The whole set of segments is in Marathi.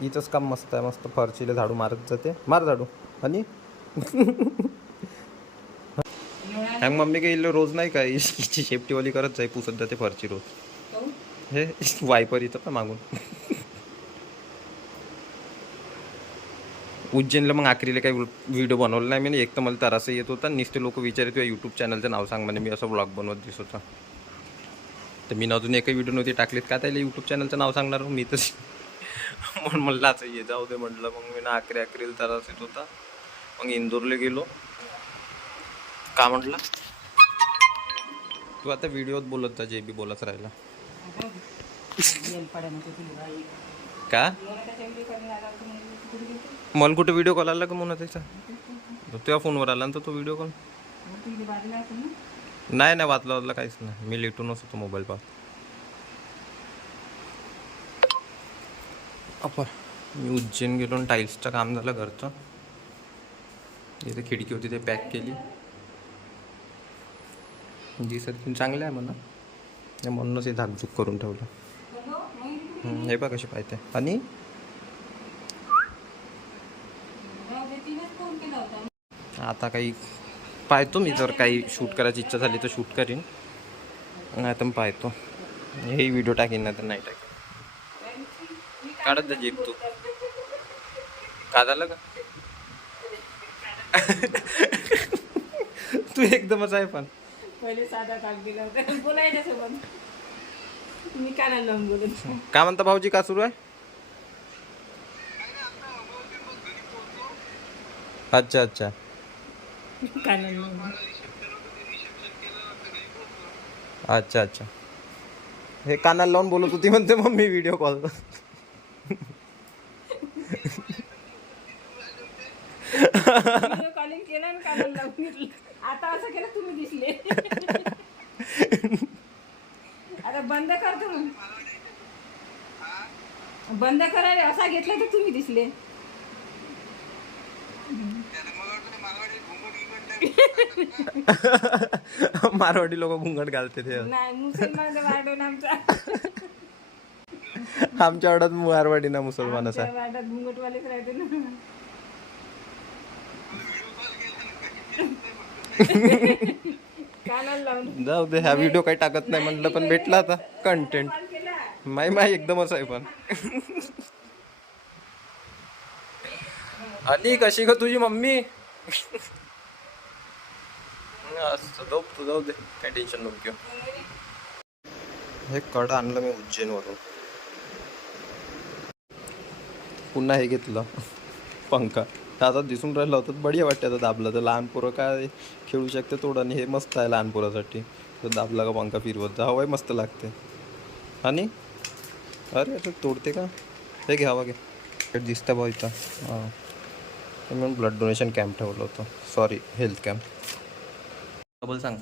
हिचंच काम मस्त आहे, मस्त फरशीला झाडू मारत जाते. मार झाडू. आणि हँग मम्मी काही रोज नाही का हिची शेपटीवाली करत जाई, पुसत जाते फरची रोज. हे वायपर इथं पण मागून. उज्जैनला मग आखरीला काही व्हिडिओ बनवला नाही मी. एक तर मला तर असं येत होता, नुसते लोक विचारत किंवा यूट्यूब चॅनलचं नाव सांग म्हणे. मी असं ब्लॉग बनवत दिसत होता. तर मी अजून एकही व्हिडिओ नव्हती टाकलीत का त्याला यूट्यूब चॅनलचं नाव सांगणार मी तर. म्हणून म्हणलं असं ये जाऊ दे म्हटलं. मग मी ना आखरीला त्रास येत होता. मग इंदोरला गेलो. का म्हटलं तू आता व्हिडिओत बोलत जा, जे बी बोलत राहिला का. मला कुठे व्हिडिओ कॉल आला का म्हणून त्याचा. तुझ्या फोनवर आला ना तो व्हिडिओ कॉल. नाही वाचला काहीच नाही. मी लेटूनच होतो मोबाईल पाहत. मी उज्जैन गेलो आणि टाईल्सचं काम झालं घरचं. इथे खिडकी होती ते पॅक केली. दिसत चांगलं आहे म्हणा, म्हणूनच हे झाकझूक करून ठेवलं. हे बघ कशी पाहिजे. आणि आता काही पाहतो मी, जर काही शूट करायची इच्छा झाली तर शूट करीन, नाही तर पाहतो. हेही व्हिडिओ टाकीन नाही तर नाही टाकीन. काढत जा जीप तू. का झालं का. तू एकदमच आहे पण. पहिले साधा काढ दिला होता बोलायच्या सोबत. मी कानाला लावून बोलत. काय म्हणता भाऊजी, का सुरू आहे. अच्छा कानाला लावून. अच्छा हे कानाला लावून बोलत होती म्हणते mummy video call. Video calling केलं आणि कानाला लावून घेतलं. आता असं केलं तुम्ही दिसले. आता बंद करतो मग. बंद करायला असा घेतला तर तुम्ही दिसले. मारवाडी लोक घुंगट घालते ते. नाही मुसलमान वाढवून आमच्या वाड्यात मारवाडी ना मुसलमान असा. वाड्यात घुंगटवालेच राहते ना. कानाला लावून जाऊ दे, हा व्हिडिओ काही टाकत नाही म्हटलं, पण भेटला आता कंटेंट. माई एकदमच आहे पण. आणि कशी ग तुझी मम्मी. जाऊ दे, काही टेन्शन नको घेऊ. हे कड आणलं मी उज्जैनवरून. पुन्हा हे घेतलं पंखा. आता दिसून राहिलं होतं बढिया वाटतं. आता दाबलं तर लहान पोरं काय खेळू शकते थोडं. आणि हे मस्त आहे लहान पोरासाठी. तर दाबला का पंखा फिरवत जा, हवाही मस्त लागते. आणि अरे तोडते का. हे घे, हवा घे. दिसतं भाऊ इथं. हां, म्हणून ब्लड डोनेशन कॅम्प ठेवलं होतं. Sorry, health camp. बोल सांग.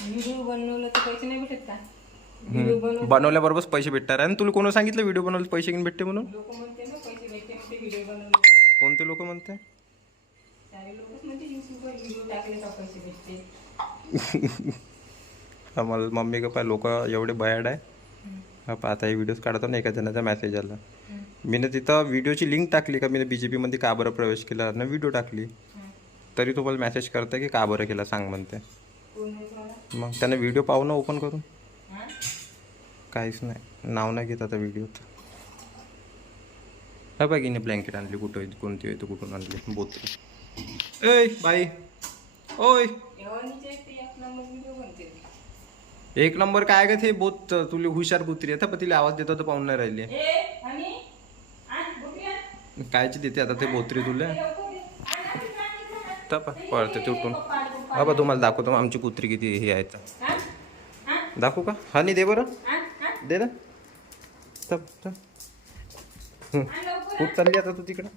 व्हिडिओ बनवलं तर पैसे नाही भेटत का. बनवल्याबरोबरच पैसे भेटणार आहे. आणि तुला कोणी सांगितलं व्हिडिओ बनवलं पैसे घेऊन भेटते म्हणून. लोक म्हणते ना पैसे भेटते म्हणते व्हिडिओ बनवले. कोणते लोक म्हणते. सारे लोकच म्हणते युट्यूबवर व्हिडिओ टाकले का पैसे भेटते. आम्हाला मम्मी का पाय लोक एवढे बयाड आहे. आता हे व्हिडिओज काढतो ना, एका जणाचा मेसेज आला. मी ना तिथं व्हिडिओची लिंक टाकली का, मी BJP मध्ये का बरं प्रवेश केला ना, व्हिडिओ टाकली तरी तो मला मेसेज करते की का बरं केला सांग म्हणते. मग त्याने व्हिडिओ पाहू ना ओपन करून. काहीच नाही, नाव नाही घेत आता व्हिडिओत. हा बघ हिने ब्लँकेट आणली. कुठं कोणती आहे, कुठून आणली. बोतरी. ए बाई, ओय एक नंबर काय ग ते बोत. तुला हुशार कुत्री आहे पण तिला आवाज देतो तर पाहून नाही राहिली. कायची देते आता ते बोत्री तुला. पळते ते उठून. बाबा तुम्हाला दाखवतो आमची कुत्री किती हे आहे. दाखवू का. हानी दे बरं, दे ना. कुठ चालली आता तू तिकडं.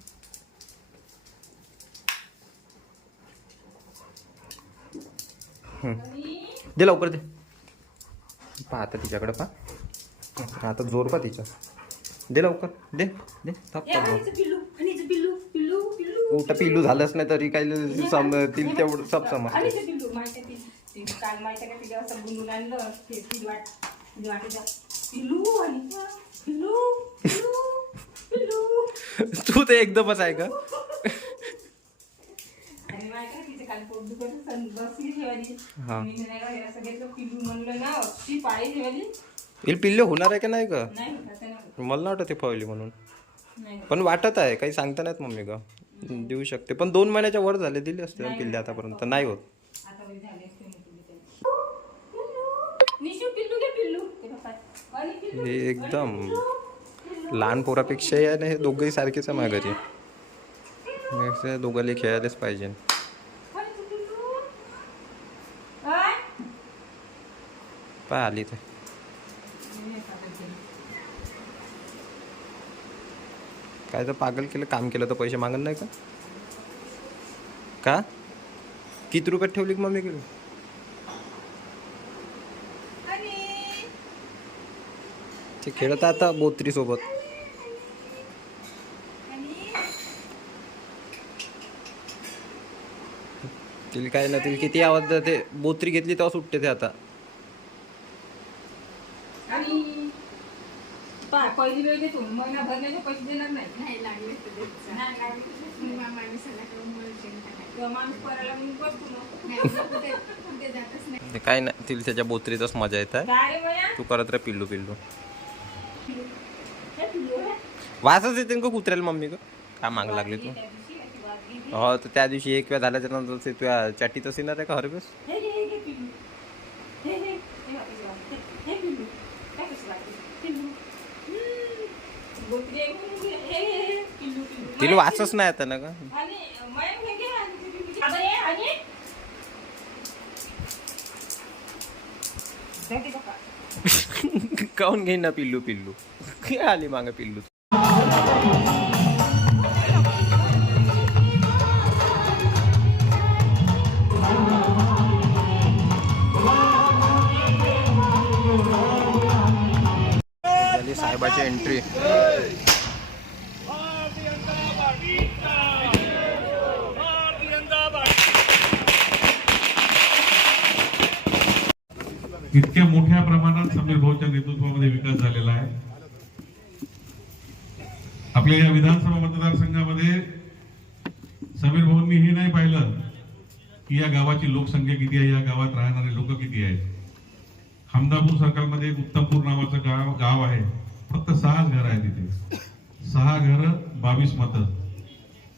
दे लवकर दे. पहा आता तिच्याकडे पहा. आता जोर पहा तिच्या. दे लवकर, दे दे. मोठा पिल्लू झालंच नाही तरी काही तेवढं सब समज. काल माहिती का तिला असं गुंडून आणलं ते पिल्लू वाटत पिल्लू आणि पिल्लू तू ते एकदमच आहे का? आणि माहिती आहे तिथे काल पोट दुखत बसली ठेवाली. हा. मी नाही का असं घेतलं पिल्लू म्हणलं ना ती पाळी ठेवाली. हिला पिल्ले होणार आहे का नाही का? नाही होत असं नाही मला नाही वाटत ते फळली म्हणून. नाही पण वाटत आहे काही सांगता नाहीत मम्मी का देऊ शकते पण 2 महिन्याच्या वर झाले दिले असते ना पिल्ले आतापर्यंत नाही होत. आता वरी झाले असते मी पिल्लू. निशू पिल्लू घे पिल्लू. ते बघा. आणि पिल्लू. हे एकदम लहान पोरापेक्षाही आहे ना हे दोघंही सारखेच आहे माझ्या घरी. दोघांनी खेळायलाच पाहिजे. आणि तू पिल्लू. काय? पाय आली ते काय तर पागल केलं काम केलं तर पैसे मागत नाही का? किती रुपयात ठेवली की मम्मी केली? ते खेळत आता बोत्री सोबत. तिला काय ना तिला किती आवाज ते बोत्री घेतली तेव्हा सुटते ते आता. आणि पहा पहिली वेळ देतो महिना भरण्याचे पैसे देणार नाही. नाही लागले तर देत जा. नाही लागले तर मग माणसाला करून मला शेण टाकायचं. किंवा माणूस करायला मग बसतो मग. नाही, कुठे जातच नाही. ते काय नाही तिला त्याच्या बोत्रीतच मजा येत आहे. काय रे बया? तू करत रे पिल्लू पिल्लू. हे पिल्लू आहे. वासच येते का कुत्र्याला मम्मी का काय माग लागली तू? त्या दिवशी अशी वाजली. हो तर त्या दिवशी एक वेळ झाल्याच्या नंतर ते तुझ्या चॅटीतच येणार आहे का हरवेस? हे पिल्लू. हे वाजली. हे पिल्लू. काय कसं वाजली? पिल्लू. गोत्री आहे म्हणून हे पिल्लू पिल्लू. तिला वासच नाही आता ना का? आणि मयंक हे घे आणि ते पिल्लू. आता ये आणि जाते बघा. काऊन घेईन ना पिल्लू पिल्लू काय आली माग पिल्लू. झाली साहेबाची एंट्री. इतक्या मोठ्या प्रमाणात समीर भाऊच्या नेतृत्वामध्ये विकास झालेला आहे. आपल्या या विधानसभा मतदारसंघामध्ये समीर भाऊंनी हे नाही पाहिलं की या गावाची लोकसंख्या किती आहे, या गावात राहणारे लोक किती आहेत. हमदापूर सर्कलमध्ये एक उत्तमपूर नावाचं गाव आहे. फक्त 6 घर आहे तिथे. 6 घर 22 मतं.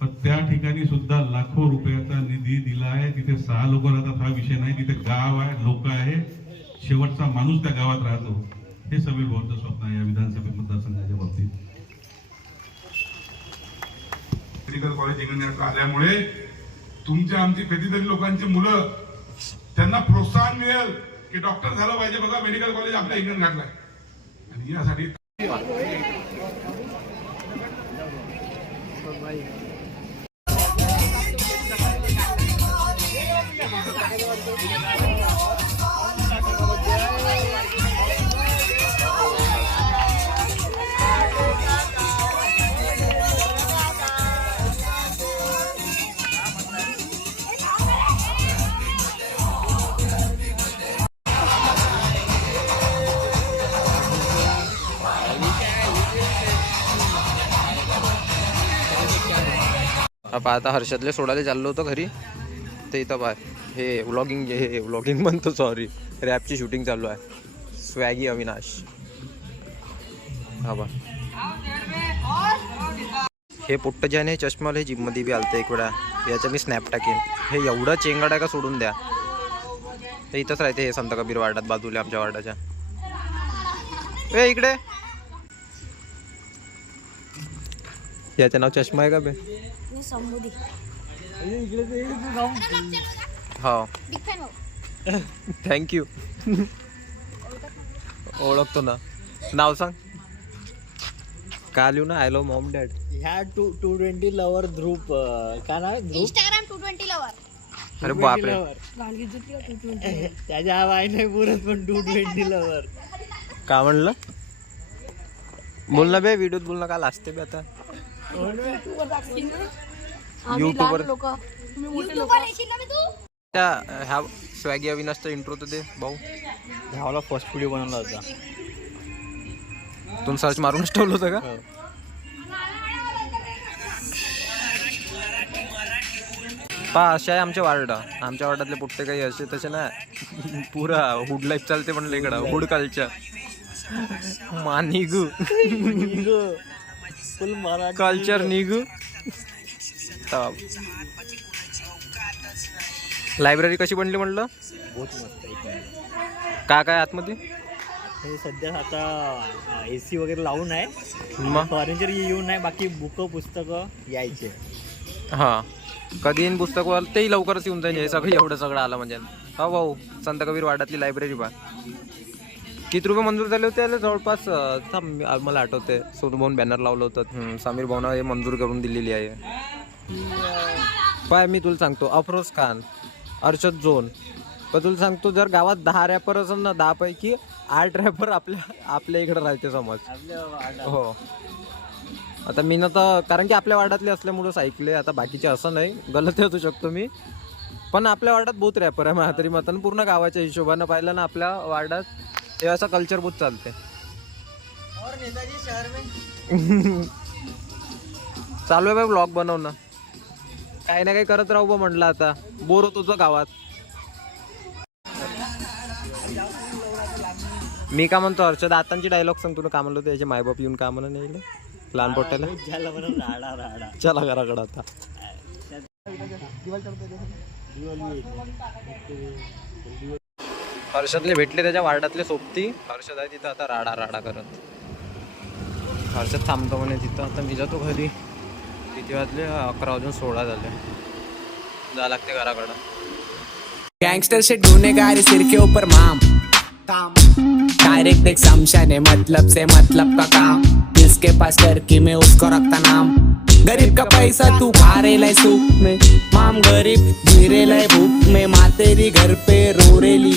पण त्या ठिकाणी सुद्धा लाखो रुपयाचा निधी दिला आहे. तिथे 6 लोक राहतात हा विषय नाही. तिथे गाव आहे, लोक आहे, शेवटचा माणूस त्या गावात राहतो. हे समीर भाऊंचं स्वप्न आहे या विधानसभा मतदारसंघाच्या बाबतीत. मेडिकल कॉलेज हिंगणघाटला आल्यामुळे तुमच्या आमची कधीतरी लोकांची मुलं त्यांना प्रोत्साहन मिळेल की डॉक्टर झालं पाहिजे बघा मेडिकल कॉलेज आपल्या हिंगणघाटला आहे. आणि यासाठी आता हर्षदले सोडायला चाललो होतो घरी ते इथं बाय हे व्लॉगिंग म्हणतो सॉरी रॅपची शूटिंग चालू आहे. स्वॅगी अविनाश हा बा हे पुट्ट ज्याने चष्माला जिममध्ये बी आलतं एक वेळा याच्या मी स्नॅप टाकेन. हे एवढं चेंगड आहे का सोडून द्या. तर इथंच राहते हे संत कबीर वार्डात बाजूला आमच्या वार्डाच्या. ए इकडे याचं नाव चष्मा आहे का बे? हो थँक्यू. ओळखतो ना. नाव सांग. का लिहू ना आय लव्ह मॉम डॅड. ह्या 220 लवर ग्रुप का नाव आहे? Group Instagram 220 lover. अरे बापरे त्याच्या हा वाय नाही पुरत पण 220 लवर. का म्हणलं बोल ना बे व्हिडिओत बोल ना काल असते बे आता युट्यूबवर त्या ह्या स्वॅगी अविनाशचा इंट्रो तर दे भाऊ. ह्याला फर्स्ट व्हिडिओ बनवला होता. तुम्ही सर्च मारूनच ठेवलं होतं का? असे आहे आमचे वार्ड. आमच्या वार्डातले पुट्टे काही असे तसे नाही. पुरा हुड लाईफ चालते म्हणलं इकडं. Hood culture. मानिगू फुल मराठी कल्चर निघू. लायब्ररी कशी बनली म्हणलं? बहुत मस्त आहे. काय काय आतमध्ये? हे सध्या आता AC वगैरे लावून आहे. मग फर्निचर येऊन नाही, बाकी बुक पुस्तकं यायचे. हां कधी येईन पुस्तक तेही लवकरच येऊन जाईल. हे सगळं एवढं सगळं आलं म्हणजे. हा भाऊ संत कबीर वाड्यातली लायब्ररी बा. किती रुपये मंजूर झाले होते? याला जवळपास मला आठवते सोनूभाऊन बॅनर लावलं होतं. समीर भाऊनं हे मंजूर करून दिलेली आहे. पाय मी तुला सांगतो, अफरोज खान, अर्षद जोन, पण तुला सांगतो जर गावात 10 रॅपर असेल ना, 10 पैकी 8 रॅपर आपल्या इकडे राहते समज. हो आता मी ना तर कारण की आपल्या वार्डातले असल्यामुळंच ऐकले. आता बाकीचे असं नाही, गलत असू शकतो मी, पण आपल्या वार्डात बहुत रॅपर आहे. मला तरी मतानं पूर्ण गावाच्या हिशोबानं पाहिलं ना आपल्या वार्डात हे असं कल्चर बहुत चालते. चालू आहे बाई ब्लॉग बनवणं. काही ना काही करत राहू बा म्हटलं. आता बोर होत होतं गावात. मी का म्हणतो हर्षद आतांची डायलॉग सांग. तुला का म्हणलं होतं याचे मायबाप येऊन का म्हणून नाही लहान पोट्याला? झाला म्हणून राडा राडा. चला घराकडं आता. हर्षदले भेटले त्याच्या वार्डातले सोबती. हर्षद आहे तिथं आता राडा राडा करत. हर्षद थांबतो म्हणे तिथं. आता मी जातो घरी. किती वाजले? 11:16 झाले. जा लागते घराकडं. गैंगस्टर से गुनेगार सिर के ऊपर माम डायरेक्ट एक शमशान है, मतलब से मतलब का काम. जिसके पास करके मैं उसको रखता नाम. गरीब का पैसा तू खा रे लय सुख में, माम गरीब जी रे लय भूख में. माँ तेरी घर पे रो रेली.